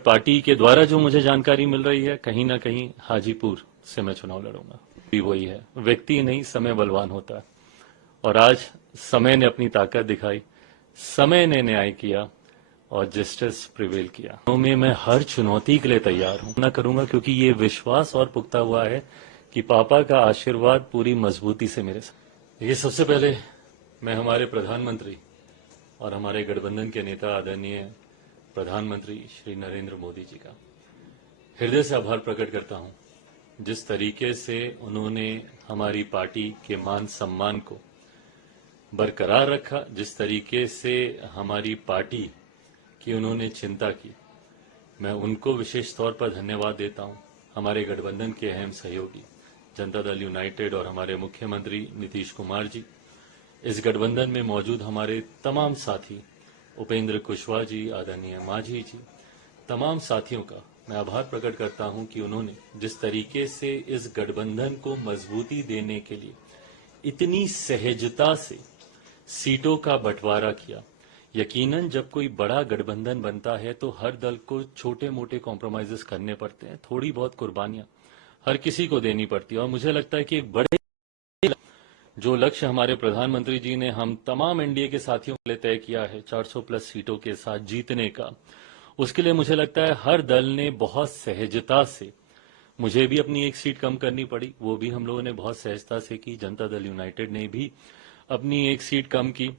Party के द्वारा जो मुझे जानकारी मिल रही है, कहीं ना कहीं हाजीपुर से मैं चुनाव लड़ूंगा। भी वही है, व्यक्ति नहीं समय बलवान होता है। और आज समय ने अपनी ताकत दिखाई, समय ने न्याय किया और जस्टिस प्रिवेल किया। तो मैं हर चुनौती के लिए तैयार हूं, ना करूंगा, क्योंकि ये विश्वास और पुख्ता हुआ है कि पापा का आशीर्वाद पूरी मजबूती से मेरे साथ। ये सबसे पहले मैं हमारे प्रधानमंत्री और हमारे गठबंधन के नेता आदरणीय प्रधानमंत्री श्री नरेंद्र मोदी जी का हृदय से आभार प्रकट करता हूं। जिस तरीके से उन्होंने हमारी पार्टी के मान सम्मान को बरकरार रखा, जिस तरीके से हमारी पार्टी की उन्होंने चिंता की, मैं उनको विशेष तौर पर धन्यवाद देता हूं। हमारे गठबंधन के अहम सहयोगी जनता दल यूनाइटेड और हमारे मुख्यमंत्री नीतीश कुमार जी, इस गठबंधन में मौजूद हमारे तमाम साथी उपेंद्र कुशवाहा जी, आदरणीय मांझी जी, तमाम साथियों का मैं आभार प्रकट करता हूं कि उन्होंने जिस तरीके से इस गठबंधन को मजबूती देने के लिए इतनी सहजता से सीटों का बंटवारा किया। यकीनन जब कोई बड़ा गठबंधन बनता है तो हर दल को छोटे मोटे कॉम्प्रोमाइजेस करने पड़ते हैं, थोड़ी बहुत कुर्बानियां हर किसी को देनी पड़ती है। और मुझे लगता है कि एक बड़े जो लक्ष्य हमारे प्रधानमंत्री जी ने हम तमाम एनडीए के साथियों के लिए तय किया है, 400 प्लस सीटों के साथ जीतने का, उसके लिए मुझे लगता है हर दल ने बहुत सहजता से, मुझे भी अपनी एक सीट कम करनी पड़ी, वो भी हम लोगों ने बहुत सहजता से की। जनता दल यूनाइटेड ने भी अपनी एक सीट कम की।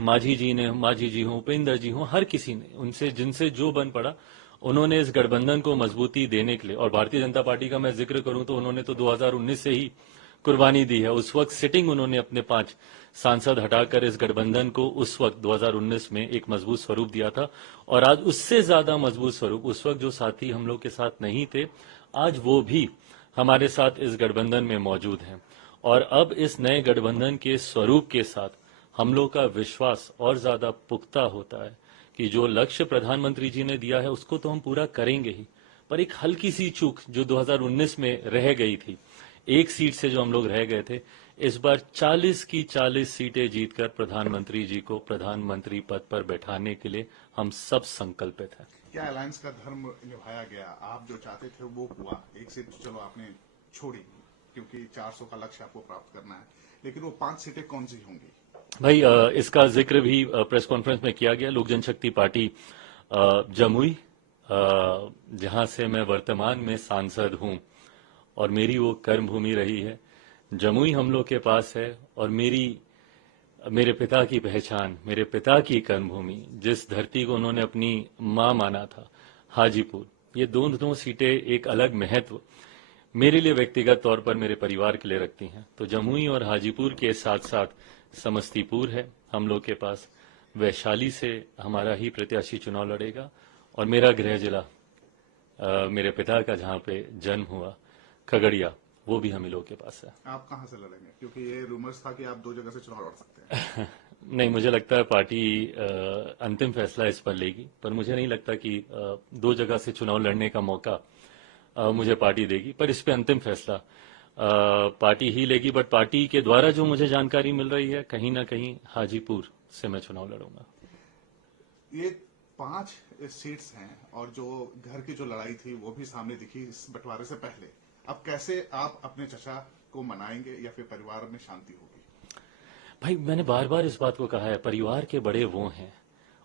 मांझी जी हों, उपेंद्र जी हों, हर किसी ने, उनसे जिनसे जो बन पड़ा, उन्होंने इस गठबंधन को मजबूती देने के लिए। और भारतीय जनता पार्टी का मैं जिक्र करूं तो उन्होंने तो 2019 से ही कुर्बानी दी है। उस वक्त सिटिंग उन्होंने अपने 5 सांसद हटाकर इस गठबंधन को उस वक्त 2019 में एक मजबूत स्वरूप दिया था। और आज उससे ज्यादा मजबूत स्वरूप, उस वक्त जो साथी हम लोग के साथ नहीं थे, आज वो भी हमारे साथ इस गठबंधन में मौजूद हैं। और अब इस नए गठबंधन के स्वरूप के साथ हम लोग का विश्वास और ज्यादा पुख्ता होता है कि जो लक्ष्य प्रधानमंत्री जी ने दिया है उसको तो हम पूरा करेंगे ही, पर एक हल्की सी चूक जो 2019 में रह गई थी, एक सीट से जो हम लोग रह गए थे, इस बार 40 की 40 सीटें जीतकर प्रधानमंत्री जी को प्रधानमंत्री पद पर बैठाने के लिए हम सब संकल्पित हैं। क्या अलायंस का धर्म निभाया गया? आप जो चाहते थे वो हुआ, एक सीट चलो आपने छोड़ी क्योंकि 400 का लक्ष्य आपको प्राप्त करना है, लेकिन वो 5 सीटें कौन सी होंगी? भाई, इसका जिक्र भी प्रेस कॉन्फ्रेंस में किया गया। लोक जनशक्ति पार्टी जमुई, जहां से मैं वर्तमान में सांसद हूं और मेरी वो कर्म भूमि रही है, जमुई हम लोग के पास है। और मेरे पिता की पहचान, मेरे पिता की कर्मभूमि, जिस धरती को उन्होंने अपनी मां माना था, हाजीपुर, ये दोनों सीटें एक अलग महत्व मेरे लिए व्यक्तिगत तौर पर मेरे परिवार के लिए रखती हैं। तो जमुई और हाजीपुर के साथ साथ समस्तीपुर है हम लोग के पास। वैशाली से हमारा ही प्रत्याशी चुनाव लड़ेगा। और मेरा गृह जिला, मेरे पिता का जहां पे जन्म हुआ, खगड़िया, वो भी हम ही लोग के पास है। आप कहां से लड़ेंगे? क्योंकि ये रूमर्स था कि आप 2 जगह से चुनाव लड़ सकते हैं। नहीं, मुझे लगता है पार्टी अंतिम फैसला इस पर लेगी, पर मुझे नहीं लगता कि 2 जगह से चुनाव लड़ने का मौका मुझे पार्टी देगी। पर इस पे अंतिम फैसला पार्टी ही लेगी। बट पार्टी के द्वारा जो मुझे जानकारी मिल रही है, कहीं ना कहीं हाजीपुर से मैं चुनाव लड़ूंगा। ये 5 सीट्स हैं और जो घर की जो लड़ाई थी वो भी सामने दिखी इस बंटवारे से पहले। अब कैसे आप अपने चचा को मनाएंगे या फिर परिवार में शांति होगी? भाई, मैंने बार बार इस बात को कहा है, परिवार के बड़े वो हैं,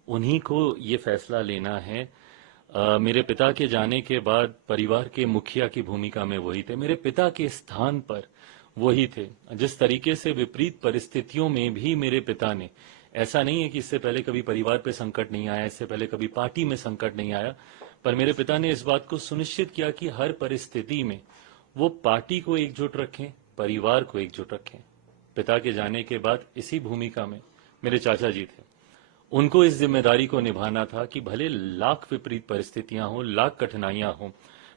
उन्हीं को ये फैसला लेना है। मेरे पिता के जाने के बाद परिवार के मुखिया की भूमिका में वही थे, मेरे पिता के स्थान पर वही थे। जिस तरीके से विपरीत परिस्थितियों में भी मेरे पिता ने, ऐसा नहीं है कि इससे पहले कभी परिवार पे संकट नहीं आया, इससे पहले कभी पार्टी में संकट नहीं आया, पर मेरे पिता ने इस बात को सुनिश्चित किया कि हर परिस्थिति में वो पार्टी को एकजुट रखें, परिवार को एकजुट रखें। पिता के जाने के बाद इसी भूमिका में मेरे चाचा जी थे। उनको इस जिम्मेदारी को निभाना था कि भले लाख विपरीत परिस्थितियां हों, लाख कठिनाइयां हों,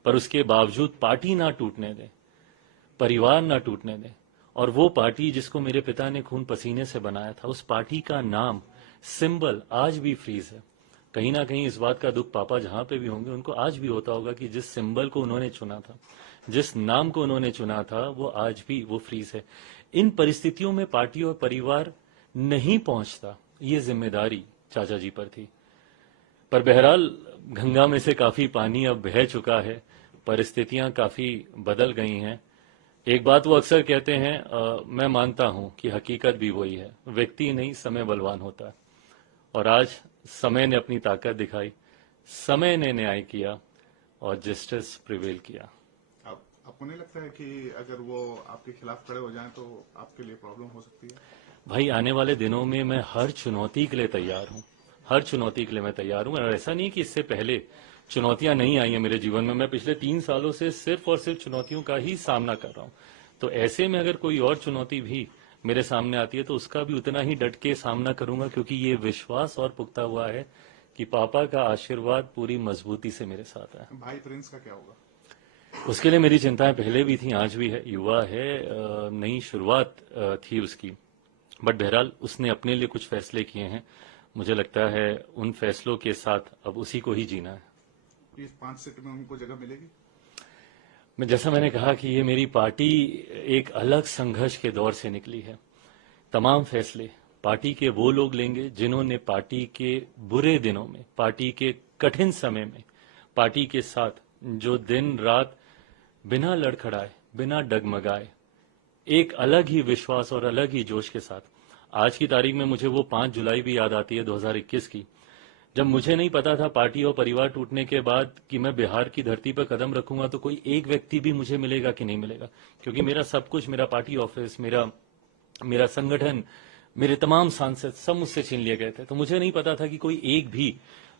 पर उसके बावजूद पार्टी ना टूटने दें, परिवार ना टूटने दें। और वो पार्टी जिसको मेरे पिता ने खून पसीने से बनाया था, उस पार्टी का नाम, सिंबल आज भी फ्रीज है। कहीं ना कहीं इस बात का दुख पापा जहां पे भी होंगे उनको आज भी होता होगा कि जिस सिंबल को उन्होंने चुना था, जिस नाम को उन्होंने चुना था, वो आज भी वो फ्रीज है। इन परिस्थितियों में पार्टी और परिवार नहीं पहुंचता, ये जिम्मेदारी चाचा जी पर थी। पर बहरहाल गंगा में से काफी पानी अब बह चुका है, परिस्थितियां काफी बदल गई हैं। एक बात वो अक्सर कहते हैं, मैं मानता हूं कि हकीकत भी वही है, व्यक्ति नहीं समय बलवान होता है। और आज समय ने अपनी ताकत दिखाई, समय ने न्याय किया और जस्टिस प्रिवेल किया। अब आपको नहीं लगता है कि अगर वो आपके खिलाफ खड़े हो जाएं तो आपके लिए प्रॉब्लम हो सकती है? भाई आने वाले दिनों में मैं हर चुनौती के लिए तैयार हूं, हर चुनौती के लिए मैं तैयार हूं। और ऐसा नहीं कि इससे पहले चुनौतियां नहीं आई हैं मेरे जीवन में, मैं पिछले 3 सालों से सिर्फ और सिर्फ चुनौतियों का ही सामना कर रहा हूं। तो ऐसे में अगर कोई और चुनौती भी मेरे सामने आती है तो उसका भी उतना ही डट के सामना करूंगा, क्योंकि ये विश्वास और पुख्ता हुआ है कि पापा का आशीर्वाद पूरी मजबूती से मेरे साथ है। भाई प्रिंस का क्या होगा? उसके लिए मेरी चिंताएं पहले भी थी, आज भी है। युवा है, नई शुरुआत थी उसकी, बट बहरहाल उसने अपने लिए कुछ फैसले किए हैं। मुझे लगता है उन फैसलों के साथ अब उसी को ही जीना है। इस 5 सीट में उनको जगह मिलेगी? जैसा मैंने कहा कि ये मेरी पार्टी एक अलग संघर्ष के दौर से निकली है। तमाम फैसले पार्टी के वो लोग लेंगे जिन्होंने पार्टी के बुरे दिनों में, पार्टी के कठिन समय में पार्टी के साथ जो दिन रात बिना लड़खड़ाए, बिना डगमगाए, एक अलग ही विश्वास और अलग ही जोश के साथ। आज की तारीख में मुझे वो 5 जुलाई भी याद आती है 2021 की, जब मुझे नहीं पता था पार्टी और परिवार टूटने के बाद कि मैं बिहार की धरती पर कदम रखूंगा तो कोई एक व्यक्ति भी मुझे मिलेगा कि नहीं मिलेगा, क्योंकि मेरा सब कुछ, मेरा पार्टी ऑफिस, मेरा संगठन, मेरे तमाम सांसद सब मुझसे छीन लिए गए थे। तो मुझे नहीं पता था कि कोई एक भी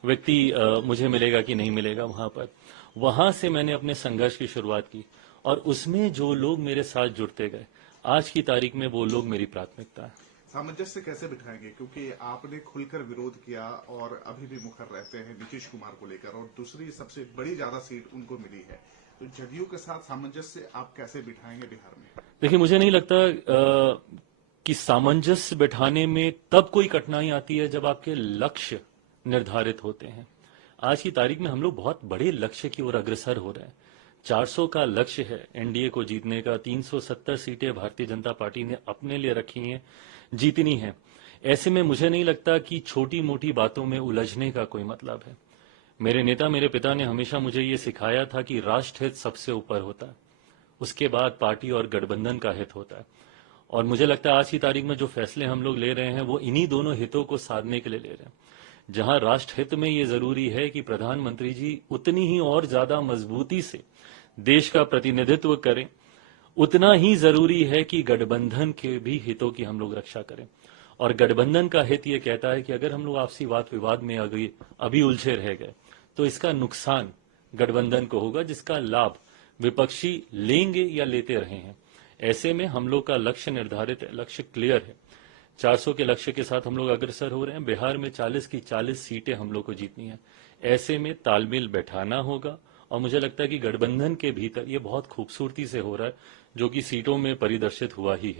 व्यक्ति मुझे मिलेगा कि नहीं मिलेगा वहां पर। वहां से मैंने अपने संघर्ष की शुरुआत की और उसमें जो लोग मेरे साथ जुड़ते गए, आज की तारीख में वो लोग मेरी प्राथमिकता है। सामंजस्य कैसे बिठाएंगे, क्योंकि आपने खुलकर विरोध किया और अभी भी मुखर रहते हैं नीतीश कुमार को लेकर, और दूसरी सबसे बड़ी ज्यादा सीट उनको मिली है, तो जदयू के साथ सामंजस्य आप कैसे बिठाएंगे बिहार में? देखिए, मुझे नहीं लगता कि सामंजस्य बिठाने में तब कोई कठिनाई आती है जब आपके लक्ष्य निर्धारित होते हैं। आज की तारीख में हम लोग बहुत बड़े लक्ष्य की ओर अग्रसर हो रहे हैं। 400 का लक्ष्य है एनडीए को जीतने का, 370 सीटें भारतीय जनता पार्टी ने अपने लिए रखी हैं, जीतनी है। ऐसे में मुझे नहीं लगता कि छोटी मोटी बातों में उलझने का कोई मतलब है। मेरे नेता, मेरे पिता ने हमेशा मुझे ये सिखाया था कि राष्ट्र हित सबसे ऊपर होता है, उसके बाद पार्टी और गठबंधन का हित होता है। और मुझे लगता है आज की तारीख में जो फैसले हम लोग ले रहे हैं वो इन्हीं दोनों हितों को साधने के लिए ले रहे हैं। जहां राष्ट्र हित में ये जरूरी है कि प्रधानमंत्री जी उतनी ही और ज्यादा मजबूती से देश का प्रतिनिधित्व करें, उतना ही जरूरी है कि गठबंधन के भी हितों की हम लोग रक्षा करें। और गठबंधन का हित ये कहता है कि अगर हम लोग आपसी वाद विवाद में अभी उलझे रह गए तो इसका नुकसान गठबंधन को होगा, जिसका लाभ विपक्षी लेंगे या लेते रहे हैं। ऐसे में हम लोग का लक्ष्य निर्धारित है, लक्ष्य क्लियर है। 400 के लक्ष्य के साथ हम लोग अग्रसर हो रहे हैं। बिहार में 40 की 40 सीटें हम लोग को जीतनी है। ऐसे में तालमेल बैठाना होगा और मुझे लगता है कि गठबंधन के भीतर ये बहुत खूबसूरती से हो रहा है, जो कि सीटों में परिदर्शित हुआ ही है।